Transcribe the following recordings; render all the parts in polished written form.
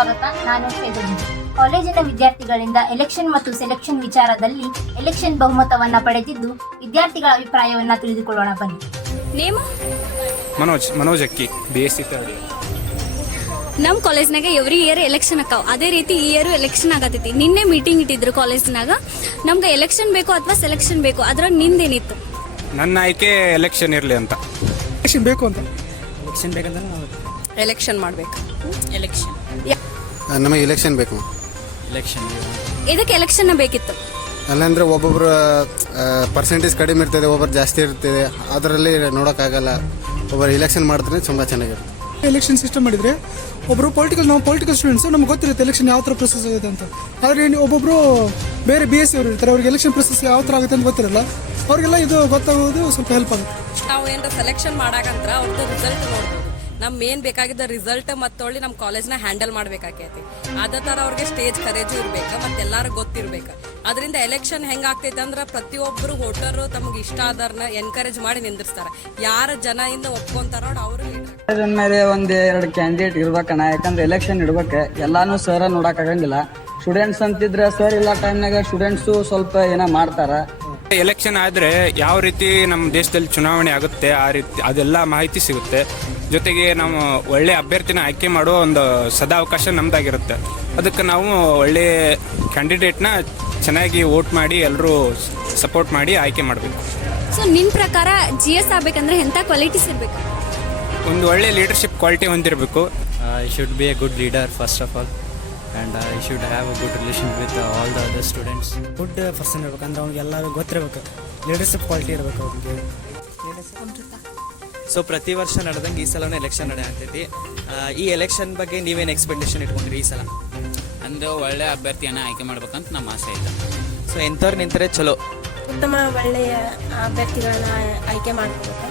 ಸ್ವಾಗತ. ನಾನು ಚೈತನ್ಯ. ಕಾಲೇಜಿನ ವಿದ್ಯಾರ್ಥಿಗಳಿಂದ ಎಲೆಕ್ಷನ್ ಮತ್ತು ಸೆಲೆಕ್ಷನ್ ವಿಚಾರದಲ್ಲಿ ಎಲೆಕ್ಷನ್ ಬಹುಮತವನ್ನ ಪಡೆದಿದ್ದು ವಿದ್ಯಾರ್ಥಿಗಳ ಅಭಿಪ್ರಾಯವನ್ನ ತಿಳಿದುಕೊಳ್ಳೋಣ ಬನ್ನಿ. ನೇಮ ಮನೋಜ್ ಅಕ್ಕಿ BSc ಥರ್ಡ್. ನಮ್ಮ ಕಾಲೇಜ್ನಾಗ ಎವ್ರಿ ಇಯರ್ ಎಲೆಕ್ಷನ್ ಅಕ್ಕಾವ. ಅದೇ ರೀತಿ ಈ ಇಯರ್ ಎಲೆಕ್ಷನ್ ಆಗತೈತಿ. ನಿನ್ನೆ ಮೀಟಿಂಗ್ ಇಟ್ಟಿದ್ರು ಕಾಲೇಜ್ನಾಗ. ನಮ್ಗೆ ಎಲೆಕ್ಷನ್ ಬೇಕು ಅಥವಾ ಸೆಲೆಕ್ಷನ್ ಬೇಕು, ಅದ್ರಾಗ ನಿಂದೇನಿತ್ತು? ನನ್ನ ಆಯ್ಕೆ ಎಲೆಕ್ಷನ್ ಇರಲಿ ಅಂತ. ಎಲೆಕ್ಷನ್ ಬೇಕು ಅಂತ. ಎಲೆಕ್ಷನ್ ಬೇಕಂತ ನಾವು ಎಲೆಕ್ಷನ್ ಮಾಡಬೇಕು. ಎಲೆಕ್ಷನ್ ನಮಗೆ ಎಲೆಕ್ಷನ್ ಬೇಕು. ಎಲೆಕ್ಷನ್ ಇದಕ್ಕೆ ಎಲೆಕ್ಷನ್ ಬೇಕಿತ್ತು. ಅಲ್ಲಂದ್ರೆ ಒಬ್ಬೊಬ್ರು ಪರ್ಸೆಂಟೇಜ್ ಕಡಿಮೆ ಇರ್ತದೆ, ಒಬ್ಬರು ಜಾಸ್ತಿ ಇರ್ತದೆ, ಅದರಲ್ಲಿ ನೋಡೋಕ್ಕಾಗಲ್ಲ. ಒಬ್ಬರು ಎಲೆಕ್ಷನ್ ಮಾಡಿದ್ರೆ ತುಂಬ ಚೆನ್ನಾಗಿರುತ್ತೆ. ಎಲೆಕ್ಷನ್ ಸಿಸ್ಟಮ್ ಮಾಡಿದ್ರೆ ನಾವು ಪೊಲಿಟಿಕಲ್ ಸ್ಟೂಡೆಂಟ್ಸ್, ನಮ್ಗೆ ಗೊತ್ತಿರುತ್ತೆ ಎಲೆಕ್ಷನ್ ಯಾವ ಥರ ಪ್ರೊಸೆಸ್ ಆಗುತ್ತೆ ಅಂತ. ಆದರೆ ಒಬ್ಬೊಬ್ರು ಬೇರೆ BSc ಅವರು ಇರ್ತಾರೆ, ಅವ್ರಿಗೆ ಎಲೆಕ್ಷನ್ ಪ್ರೊಸೆಸ್ ಯಾವ ಥರ ಆಗುತ್ತೆ ಅಂತ ಗೊತ್ತಿರಲ್ಲ. ಅವ್ರಿಗೆಲ್ಲ ಇದು ಗೊತ್ತಾಗೋದು ಸ್ವಲ್ಪ ಹೆಲ್ಪ್ ಆಗುತ್ತೆ. ನಾವು ಏನಾರ ಸೆಲೆಕ್ಷನ್ ಮಾಡಾಕಂತ್ರ ಅವ್ರದ್ದು ರಿಸಲ್ಟ್ ನೋಡ್ಬೋದು. ನಮ್ಮ ಏನ್ ಬೇಕಾಗಿದ್ದ ರಿಸಲ್ಟ್ ಮತ್ತೊಳ್ಳಿ ನಮ್ಮ ಕಾಲೇಜ್ನ ಹ್ಯಾಂಡಲ್ ಮಾಡ್ಬೇಕಾಕೈತಿ. ಅದೇ ತರ ಅವ್ರಿಗೆ ಸ್ಟೇಜ್ ಕರೇಜು ಇರ್ಬೇಕು, ಮತ್ತೆಲ್ಲಾರು ಗೊತ್ತಿರ್ಬೇಕು. ಅದರಿಂದ ಎಲೆಕ್ಷನ್ ಹೆಂಗ್ ಆಗ್ತೈತೆ ಅಂದ್ರೆ ಪ್ರತಿಯೊಬ್ಬರು ವೋಟರು ತಮಗೆ ಇಷ್ಟ ಆದವ್ರನ್ನ ಎನ್ಕರೇಜ್ ಮಾಡಿ ನಿಂದಿರ್ತಾರೆ. ಯಾರ ಜನ ಇಂದ ಒಪ್ಕೊಂತಾರ ಅವರು ಮೇಲೆ ಒಂದ್ ಎರಡು ಕ್ಯಾಂಡಿಡೇಟ್ ಇರ್ಬೇಕಣ್ಣ. ಯಾಕಂದ್ರೆ ಎಲೆಕ್ಷನ್ ಇಡ್ಬೇಕು, ಎಲ್ಲಾನು ಸರ್ ನೋಡಕ್ ಆಗಂಗಿಲ್ಲ. ಸ್ಟೂಡೆಂಟ್ಸ್ ಅಂತಿದ್ರೆ ಸರ್ ಇಲ್ಲ ಟೈಮ್ನಾಗ ಸ್ಟೂಡೆಂಟ್ಸು ಸ್ವಲ್ಪ ಏನೋ ಮಾಡ್ತಾರ. ಎಲೆಕ್ಷನ್ ಆದರೆ ಯಾವ ರೀತಿ ನಮ್ಮ ದೇಶದಲ್ಲಿ ಚುನಾವಣೆ ಆಗುತ್ತೆ ಆ ರೀತಿ ಅದೆಲ್ಲ ಮಾಹಿತಿ ಸಿಗುತ್ತೆ. ಜೊತೆಗೆ ನಾವು ಒಳ್ಳೆ ಅಭ್ಯರ್ಥಿನ ಆಯ್ಕೆ ಮಾಡುವ ಒಂದು ಸದಾವಕಾಶ ನಮ್ದಾಗಿರುತ್ತೆ. ಅದಕ್ಕೆ ನಾವು ಒಳ್ಳೆ ಕ್ಯಾಂಡಿಡೇಟ್ನ ಚೆನ್ನಾಗಿ ವೋಟ್ ಮಾಡಿ ಎಲ್ಲರೂ ಸಪೋರ್ಟ್ ಮಾಡಿ ಆಯ್ಕೆ ಮಾಡಬೇಕು. ಸೊ ನಿನ್ನ ಪ್ರಕಾರ GS ಆಗ್ಬೇಕಂದ್ರೆ ಎಂಥ ಕ್ವಾಲಿಟೀಸ್ ಇರಬೇಕು? ಒಂದು ಒಳ್ಳೆ ಲೀಡರ್ಶಿಪ್ ಕ್ವಾಲಿಟಿ ಹೊಂದಿರಬೇಕು. I should be a good leader first of all, and I should have a good relation with all the other students. Good person ಇರ್ಬೇಕಂದ್ರೆ ಅವ್ನಿಗೆ ಎಲ್ಲರೂ ಗೊತ್ತಿರಬೇಕು, ಲೀಡರ್ಶಿಪ್ ಕ್ವಾಲಿಟಿ ಇರಬೇಕು ಅವ್ರಿಗೆ. ಸೊ ಪ್ರತಿ ವರ್ಷ ನಡೆದಂಗೆ ಈ ಸಲನೂ ಎಲೆಕ್ಷನ್ ನಡೆಯತೈತಿ. ಈ ಎಲೆಕ್ಷನ್ ಬಗ್ಗೆ ನೀವೇನು ಎಕ್ಸ್ಪೆಕ್ಟೇಷನ್ ಇಟ್ಕೊಂಡ್ರಿ ಈ ಸಲ? ಅಂದ್ರೆ ಒಳ್ಳೆ ಅಭ್ಯರ್ಥಿಯನ್ನು ಆಯ್ಕೆ ಮಾಡ್ಬೇಕಂತ ನಮ್ಮ ಆಸೆ ಇದೆ. ಸೊ ಎಂಥವ್ರು ನಿಂತರೆ ಚಲೋ? ಉತ್ತಮ ಒಳ್ಳೆಯ ಅಭ್ಯರ್ಥಿಗಳನ್ನ ಆಯ್ಕೆ ಮಾಡ್ಕೋಬೇಕು.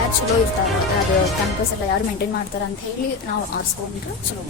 ಯಾರು ಚಲೋ ಇರ್ತಾರೆ, ಅದು ಕ್ಯಾಂಪಸ್ ಎಲ್ಲ ಯಾರು ಮೇಂಟೈನ್ ಮಾಡ್ತಾರೆ ಅಂತ ಹೇಳಿ ನಾವು ಆರಿಸ್ಕೊಂಡ್ರೆ ಚಲೋ.